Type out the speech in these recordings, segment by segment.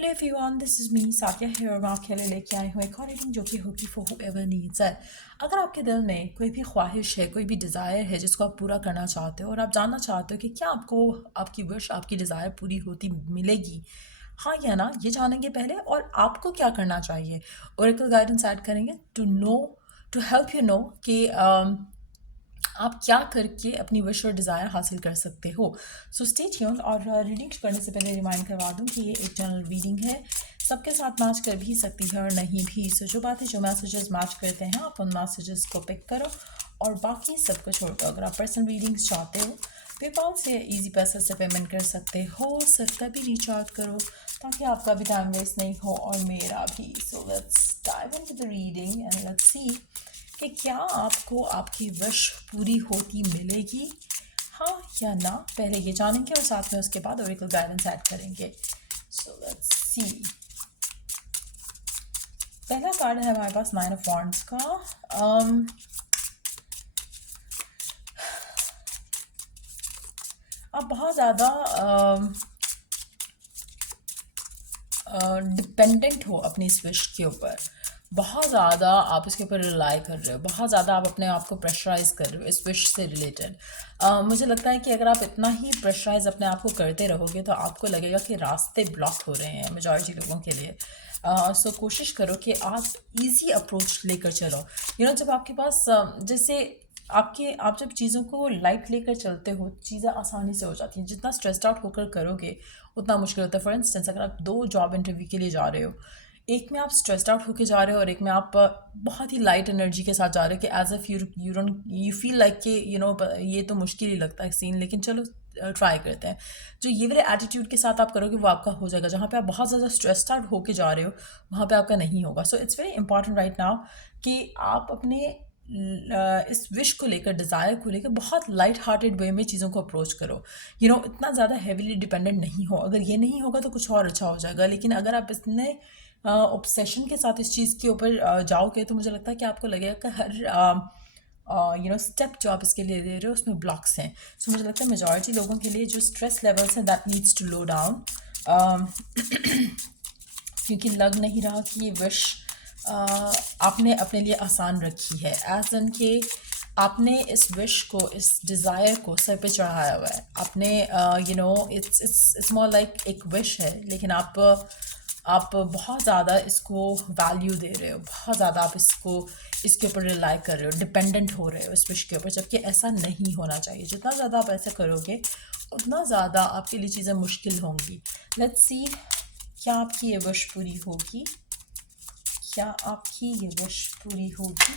Hello everyone, this is me Saikia है और मैं आपके लिए लेके आई हूँ एक और रीडिंग जो कि होगी फॉर हूएवर नीड्स है। अगर आपके दिल में कोई भी ख्वाहिश है, कोई भी डिज़ायर है जिसको आप पूरा करना चाहते हो और आप जानना चाहते हो कि क्या आपको आपकी विश, आपकी डिज़ायर पूरी होती मिलेगी, हाँ या ना, ये जानेंगे पहले और आपको क्या करना चाहिए। ओरेकल गाइडेंस ऐड करेंगे टू हेल्प यू नो कि आप क्या करके अपनी विश और डिज़ायर हासिल कर सकते हो। So stay tuned. और रीडिंग करने से पहले रिमाइंड करवा दूं कि ये एक जनरल रीडिंग है, सबके साथ मैच कर भी सकती है और नहीं भी। सो जो बातें, जो मैसेजेस मैच करते हैं, आप उन मैसेजेस को पिक करो और बाकी सब कुछ छोड़ दो। अगर आप पर्सनल रीडिंग्स चाहते हो, पेपाल से इजी पैसे से पेमेंट कर सकते हो, सिर्फ तभी रीच आउट करो ताकि आपका भी टाइम वेस्ट नहीं हो और मेरा भी। So let's dive into the reading and let's see कि क्या आपको आपकी विश पूरी होती मिलेगी, हाँ या ना। पहले ये जानेंगे और साथ में उसके बाद ओरेकल गाइडेंस ऐड करेंगे। So let's see. पहला कार्ड है हमारे पास नाइन ऑफ वॉन्ड्स का। आप बहुत ज़्यादा डिपेंडेंट हो अपनी इस विश के ऊपर, बहुत ज़्यादा आप इसके ऊपर रिलाई कर रहे हो, बहुत ज़्यादा आप अपने आप को प्रेशराइज कर रहे हो इस विश से रिलेटेड। मुझे लगता है कि अगर आप इतना ही प्रेशराइज अपने आप को करते रहोगे तो आपको लगेगा कि रास्ते ब्लॉक हो रहे हैं मेजॉरिटी लोगों के लिए। सो कोशिश करो कि आप इजी अप्रोच लेकर चलो। जब आपके पास जैसे आप जब चीज़ों को लाइट लेकर चलते हो, चीज़ें आसानी से हो जाती हैं। जितना स्ट्रेस्ड आउट होकर करोगे उतना मुश्किल होता है। फॉर इंस्टेंस, अगर आप 2 जॉब इंटरव्यू के लिए जा रहे हो, एक में आप स्ट्रेस्ड आउट होकर जा रहे हो और एक में आप बहुत ही लाइट एनर्जी के साथ जा रहे हो कि as if you feel like कि ये तो मुश्किल ही लगता है सीन, लेकिन चलो ट्राई करते हैं। जो ये वाले एटीट्यूड के साथ आप करोगे वो आपका हो जाएगा। जहाँ पे आप बहुत ज़्यादा स्ट्रेस्ड आउट होके जा रहे हो वहाँ पे आपका नहीं होगा। So it's very important right now कि आप अपने इस विश को लेकर, डिज़ायर को लेकर बहुत लाइट हार्टेड वे में चीज़ों को अप्रोच करो। इतना ज़्यादा हैवीली डिपेंडेंट नहीं हो। अगर ये नहीं होगा तो कुछ और अच्छा हो जाएगा, लेकिन अगर आप इतने ऑब्सेशन के साथ इस चीज़ के ऊपर जाओगे तो मुझे लगता है कि आपको लगेगा कि हर स्टेप जो आप इसके लिए ले रहे हो उसमें ब्लॉक्स हैं। सो मुझे लगता है मेजॉरिटी लोगों के लिए जो स्ट्रेस लेवल्स हैं that needs to low down, क्योंकि लग नहीं रहा कि ये विश आपने अपने लिए आसान रखी है। एज एन के आपने इस विश को, इस डिज़ायर को सर पे चढ़ाया हुआ है। आपने इट्स मोर लाइक एक विश है, लेकिन आप बहुत ज़्यादा इसको वैल्यू दे रहे हो, बहुत ज़्यादा आप इसके ऊपर रिलाई कर रहे हो, डिपेंडेंट हो रहे हो इस विश के ऊपर, जबकि ऐसा नहीं होना चाहिए। जितना ज़्यादा आप ऐसा करोगे उतना ज़्यादा आपके लिए चीज़ें मुश्किल होंगी। लेट्स सी, क्या आपकी ये विश पूरी होगी, क्या आपकी ये विश पूरी होगी।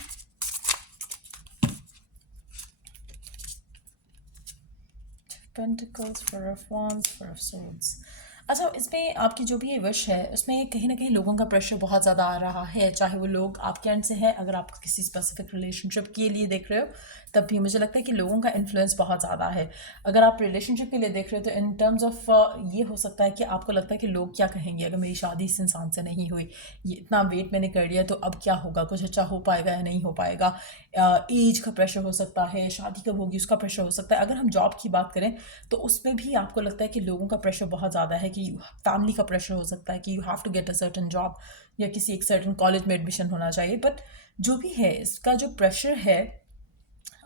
Pentacles, Four of Wands, Four of Swords। अच्छा, इसमें आपकी जो भी ये विश है उसमें कहीं ना कहीं लोगों का प्रेशर बहुत ज़्यादा आ रहा है, चाहे वो लोग आपके एंड से है। अगर आप किसी स्पेसिफिक रिलेशनशिप के लिए देख रहे हो तब भी मुझे लगता है कि लोगों का इन्फ्लुएंस बहुत ज़्यादा है। अगर आप रिलेशनशिप के लिए देख रहे हो तो इन टर्म्स ऑफ ये हो सकता है कि आपको लगता है कि लोग क्या कहेंगे अगर मेरी शादी इस इंसान से नहीं हुई, ये इतना वेट मैंने कर लिया तो अब क्या होगा, कुछ अच्छा हो पाएगा या नहीं हो पाएगा। एज का प्रेशर हो सकता है, शादी कब होगी उसका प्रेशर हो सकता है। अगर हम जॉब की बात करें तो उसमें भी आपको लगता है कि लोगों का प्रेशर बहुत ज़्यादा है, कि फैमिली का प्रेशर हो सकता है कि you have to get a certain job या किसी एक सर्टन कॉलेज में एडमिशन होना चाहिए। बट जो भी है, इसका जो प्रेशर है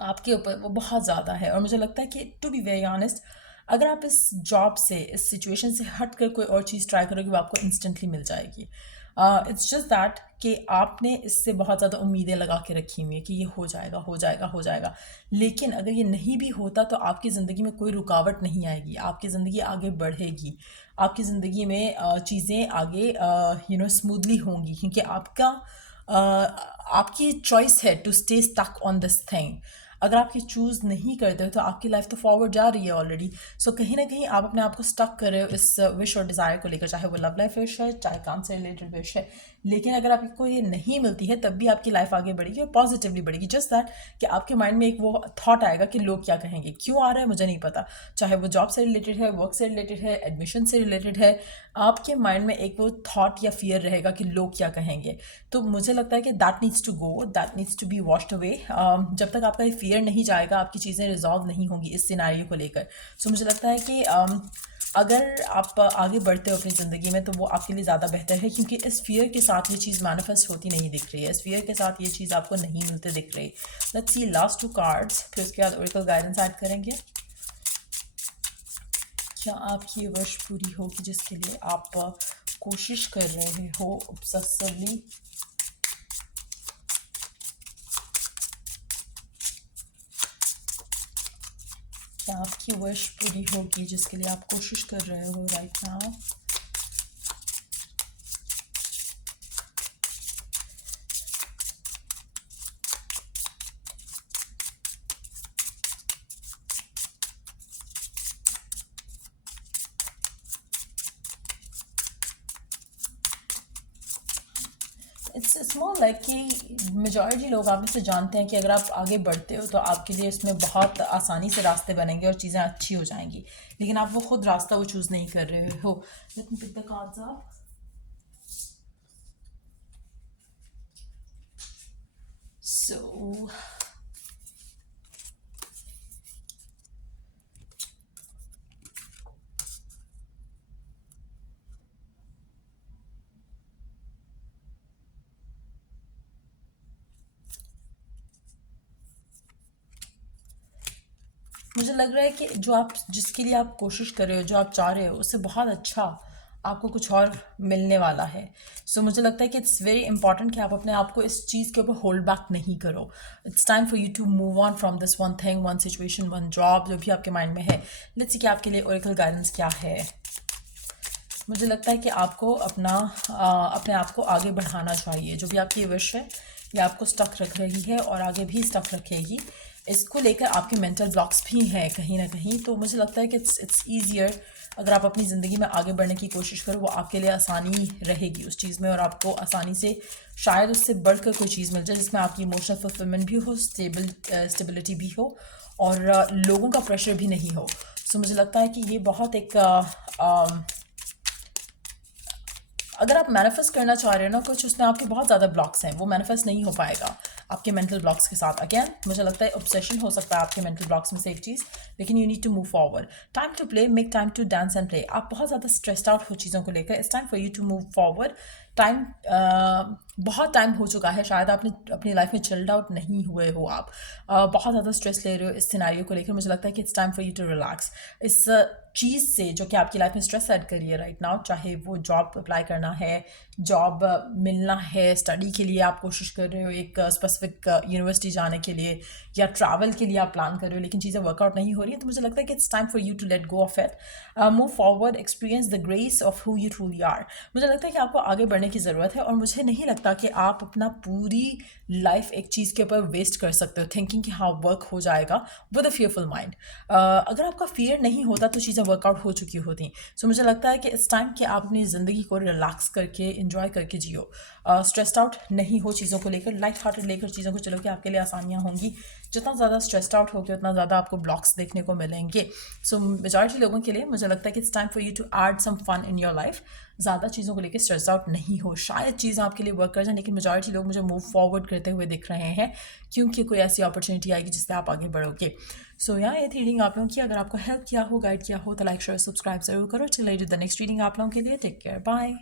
आपके ऊपर वो बहुत ज़्यादा है। और मुझे लगता है कि टू बी वेरी ऑनेस्ट, अगर आप इस जॉब से, इस सिचुएशन से हट कर कोई और चीज़ ट्राई करोगे वो आपको इंस्टेंटली मिल जाएगी। इट्स जस्ट दैट कि आपने इससे बहुत ज़्यादा उम्मीदें लगा के रखी हुई हैं कि ये हो जाएगा, हो जाएगा, हो जाएगा। लेकिन अगर ये नहीं भी होता तो आपकी ज़िंदगी में कोई रुकावट नहीं आएगी, आपकी ज़िंदगी आगे बढ़ेगी, आपकी ज़िंदगी में चीज़ें आगे स्मूथली होंगी, क्योंकि आपकी चॉइस है to stay stuck on this thing. अगर आप ये चूज़ नहीं करते हो तो आपकी लाइफ तो फॉरवर्ड जा रही है ऑलरेडी। सो कहीं ना कहीं आप अपने आप को स्टक कर रहे हो इस विश और डिज़ायर को लेकर, चाहे वो लव लाइफ विश है, चाहे काम से रिलेटेड विश है। लेकिन अगर आपको ये नहीं मिलती है तब भी आपकी लाइफ आगे बढ़ेगी और पॉजिटिवली बढ़ेगी। जस्ट दैट कि आपके माइंड में एक वो थॉट आएगा कि लोग क्या कहेंगे, क्यों आ रहा है मुझे नहीं पता, चाहे वो जॉब से रिलेटेड है, वर्क से रिलेटेड है, एडमिशन से रिलेटेड है। आपके माइंड में एक वो थॉट या फियर रहेगा कि लोग क्या कहेंगे। तो मुझे लगता है कि that needs to go, that needs to be washed away. जब तक आपका ये फियर नहीं जाएगा आपकी चीज़ें रिजॉल्व नहीं होंगी इस सिनेरियो को लेकर। सो मुझे लगता है कि अगर आप आगे बढ़ते हो अपनी ज़िंदगी में तो वो आपके लिए ज़्यादा बेहतर है, क्योंकि इस फियर के साथ ये चीज़ मैनिफेस्ट होती नहीं दिख रही है, इस फियर के साथ ये चीज़ आपको नहीं मिलते दिख रही। लेट्स सी लास्ट 2 कार्ड्स, फिर उसके बाद ओरेकल गाइडेंस ऐड करेंगे। क्या आपकी ये विश पूरी होगी जिसके लिए आप कोशिश कर रहे हो ऑब्सेसिवली? क्या आपकी विश पूरी होगी जिसके लिए आप कोशिश कर रहे हो right now? It's more like कि मेजॉरिटी लोग आप में से जानते हैं कि अगर आप आगे बढ़ते हो तो आपके लिए इसमें बहुत आसानी से रास्ते बनेंगे और चीज़ें अच्छी हो जाएंगी, लेकिन आप वो खुद रास्ता वो चूज़ नहीं कर रहे हो। Let me pick the cards up. So मुझे लग रहा है कि जो आप जिसके लिए आप कोशिश कर रहे हो, जो आप चाह रहे हो, उससे बहुत अच्छा आपको कुछ और मिलने वाला है। सो मुझे लगता है कि इट्स वेरी इंपॉर्टेंट कि आप अपने आप को इस चीज़ के ऊपर होल्ड बैक नहीं करो। It's time for you to move on from this one thing, one situation, one job, जो भी आपके माइंड में है। लेट्स सी कि आपके लिए ओरेकल गाइडेंस क्या है। मुझे लगता है कि आपको अपने आप को आगे बढ़ाना चाहिए। जो भी आपकी विश है ये आपको स्टक रख रही है और आगे भी स्टक रखेगी। इसको लेकर आपके मेंटल ब्लॉक्स भी हैं कहीं ना कहीं, तो मुझे लगता है कि इट्स ईजियर अगर आप अपनी ज़िंदगी में आगे बढ़ने की कोशिश करो, वो आपके लिए आसानी रहेगी उस चीज़ में, और आपको आसानी से शायद उससे बढ़कर कोई चीज़ मिल जाए जिसमें आपकी इमोशनल फुलफिलमेंट भी हो, स्टेबिलिटी भी हो, और लोगों का प्रेशर भी नहीं हो। सो मुझे लगता है कि ये बहुत एक अगर आप मैनिफेस्ट करना चाह रहे हो ना कुछ, उसमें आपके बहुत ज़्यादा ब्लॉक्स हैं, वो मैनिफेस्ट नहीं हो पाएगा आपके मेंटल ब्लॉक्स के साथ। अगेन मुझे लगता है ऑब्सेशन हो सकता है आपके मेंटल ब्लॉक्स में से एक चीज़, लेकिन you need to move forward. Time to play, make time to dance and play. आप बहुत ज़्यादा स्ट्रेस्ड आउट हो चीज़ों को लेकर, it's time for you to move forward. Time बहुत टाइम हो चुका है, शायद आपने अपनी लाइफ में चिल्ड आउट नहीं हुए हो, आप बहुत ज़्यादा स्ट्रेस ले रहे हो इस सिनेरियो को लेकर। मुझे लगता है कि it's time for you to relax इस चीज़ से जो कि आपकी लाइफ में स्ट्रेस ऐड करिए राइट नाउ, चाहे वो जॉब अप्लाई करना है, जॉब मिलना है, स्टडी के लिए आप कोशिश कर रहे हो एक स्पेसिफिक यूनिवर्सिटी जाने के लिए, या ट्रैवल के लिए आप प्लान कर रहे हो लेकिन चीज़ें वर्कआउट नहीं हो रही है, तो मुझे लगता है कि it's time for you to let go of it, move forward, experience the grace of who you truly are. मुझे लगता है कि आपको आगे बढ़ने की ज़रूरत है, और मुझे नहीं लगता कि आप अपना पूरी लाइफ एक चीज़ के ऊपर वेस्ट कर सकते हो थिंकिंग कि हाँ वर्क हो जाएगा विद अ फियरफुल माइंड। अगर आपका फियर नहीं होता तो चीज़ें वर्कआउट हो चुकी होती। सो मुझे लगता है कि इस टाइम कि आप अपनी ज़िंदगी को रिलैक्स करके इंजॉय करके जियो, स्ट्रेस्ड आउट नहीं हो चीज़ों को लेकर, लाइट हार्टेड लेकर चीज़ों को चलो कि आपके लिए आसानियाँ होंगी। जितना ज़्यादा स्ट्रेस्ड आउट होगे उतना ज़्यादा आपको ब्लॉक्स देखने को मिलेंगे। सो मेजॉरिटी लोगों के लिए मुझे लगता है कि it's time for you to add some fun in your life. ज़्यादा चीज़ों को लेकर स्ट्रेस आउट नहीं हो, शायद चीज़ें आपके लिए वर्क कर जाए, लेकिन मेजॉरिटी लोग मुझे मूव फॉरवर्ड करते हुए दिख रहे हैं, क्योंकि कोई ऐसी अपॉर्चुनिटी आएगी जिससे आप आगे बढ़ोगे। सो यहाँ ये थी रीडिंग आप लोगों की। अगर आपको हेल्प किया हो, गाइड किया हो, तो लाइक शेयर सब्सक्राइब जरूर करो। Till I do the next reading आप लोगों के लिए, टेक केयर, बाय।